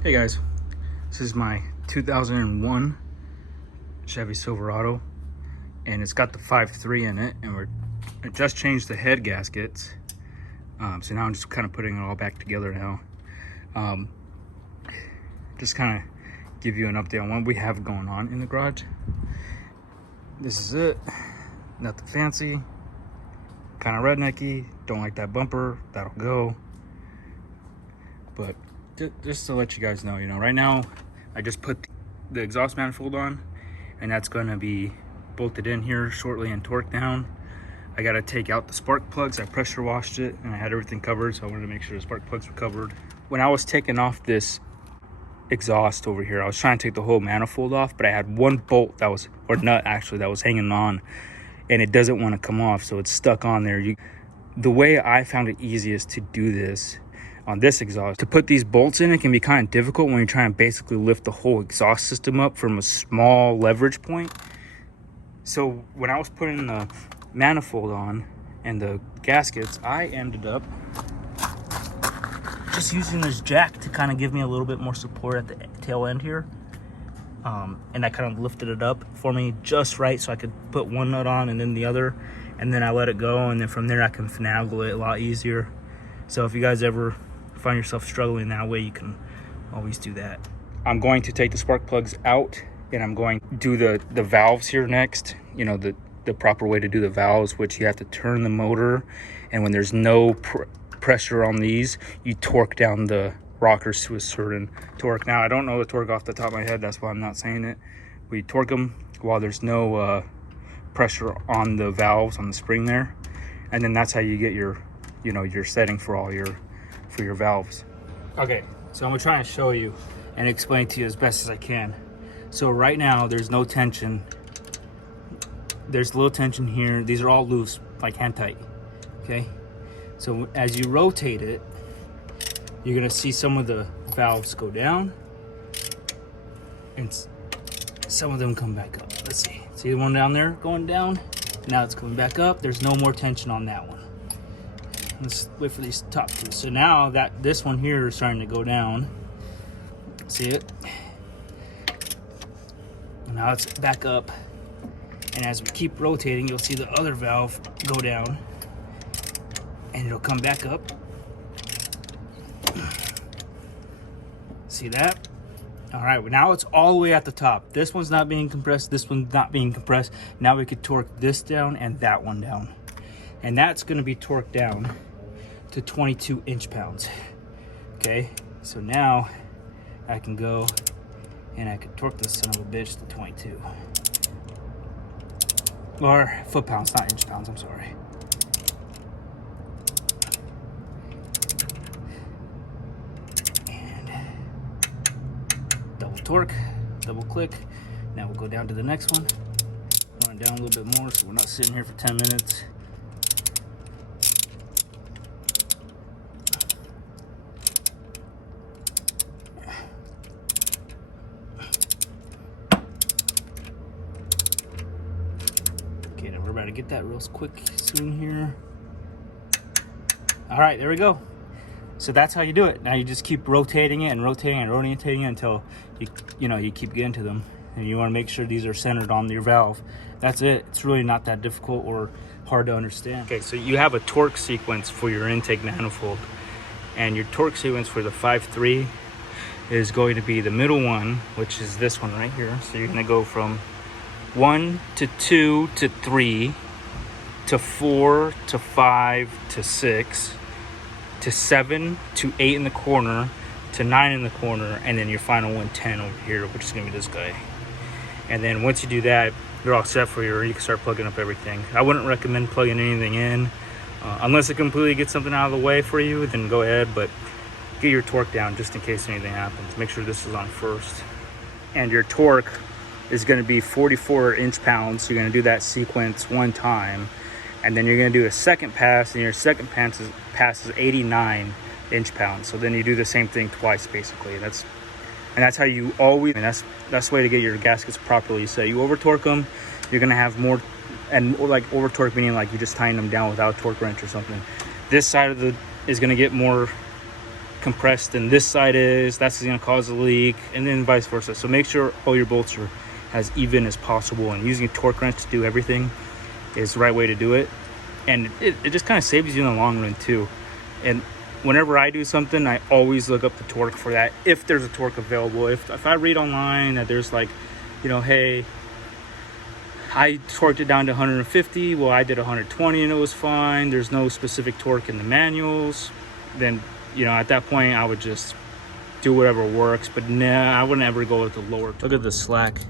Hey guys, this is my 2001 Chevy Silverado, and it's got the 5.3 in it, and I just changed the head gaskets. So now I'm just kind of putting it all back together now. Just kind of give you an update on what we have going on in the garage. This is it. Nothing fancy. Kind of rednecky. Don't like that bumper. That'll go. But just to let you guys know, right now I just put the exhaust manifold on, and that's going to be bolted in here shortly and torqued down. I got to take out the spark plugs. I pressure washed it and I had everything covered, so I wanted to make sure the spark plugs were covered. When I was taking off this exhaust over here, I was trying to take the whole manifold off, but I had one bolt that was, or nut actually, that was hanging on, and it doesn't want to come off, so it's stuck on there. The way I found it easiest to do this on this exhaust, to put these bolts in, it can be kind of difficult when you're trying to basically lift the whole exhaust system up from a small leverage point. So when I was putting the manifold on and the gaskets, I ended up just using this jack to kind of give me a little bit more support at the tail end here. And I kind of lifted it up for me just right so I could put one nut on and then the other, and then I let it go, and then from there I can finagle it a lot easier. So if you guys ever find yourself struggling that way, you can always do that. I'm going to take the spark plugs out, and I'm going to do the valves here next. The proper way to do the valves, which you have to turn the motor, and when there's no pressure on these, you torque down the rockers to a certain torque. Now I don't know the torque off the top of my head, that's why I'm not saying it. We torque them while there's no pressure on the valves, on the spring there, and then that's how you get your setting for your valves. Okay, so I'm gonna try and show you and explain to you as best as I can. So right now there's no tension. There's a little tension here. These are all loose, like hand tight. Okay, so as you rotate it, you're gonna see some of the valves go down and some of them come back up. Let's see the one down there going down? Now it's coming back up. There's no more tension on that one. Let's wait for these top two. So now that this one here is starting to go down, see it? Now it's back up, and as we keep rotating, you'll see the other valve go down, and it'll come back up. See that? All right, well, now it's all the way at the top. This one's not being compressed, this one's not being compressed. Now we could torque this down and that one down, and that's going to be torqued down to 22 inch-pounds. Okay, so now I can go and I can torque this son of a bitch to 22, or foot-pounds, not inch-pounds, I'm sorry. And double torque, double click. Now we'll go down to the next one, run it down a little bit more so we're not sitting here for 10 minutes. Okay, now we're about to get that real quick soon here. All right, there we go. So that's how you do it. Now you just keep rotating it and rotating and rotating it until you keep getting to them, and you want to make sure these are centered on your valve. That's it. It's really not that difficult or hard to understand. Okay, so you have a torque sequence for your intake manifold, and your torque sequence for the 5.3 is going to be the middle one, which is this one right here. So you're going to go from 1 to 2 to 3 to 4 to 5 to 6 to 7 to 8 in the corner to 9 in the corner, and then your final one, 10 over here, which is going to be this guy. And then once you do that, you're all set for you can start plugging up everything. I wouldn't recommend plugging anything in unless it completely gets something out of the way for you, then go ahead, but get your torque down just in case anything happens. Make sure this is on first. And your torque is going to be 44 inch-pounds. You're going to do that sequence one time, and then you're going to do a second pass, and your second pass is 89 inch-pounds. So then you do the same thing twice, basically. That's how you always, and that's the way to get your gaskets properly set. You over torque them, you're going to have more, and like over torque meaning like you just tying them down without a torque wrench or something. This side of the is going to get more compressed than this side is, that's going to cause a leak, and then vice versa. So make sure all your bolts are as even as possible, and using a torque wrench to do everything is the right way to do it. And it just kind of saves you in the long run too. And whenever I do something, I always look up the torque for that, if there's a torque available. If I read online that there's like, you know, hey, I torqued it down to 150, well, I did 120 and it was fine, there's no specific torque in the manuals, then, you know, at that point I would just do whatever works. But nah, I wouldn't ever go with the lower torque. Look at the slack.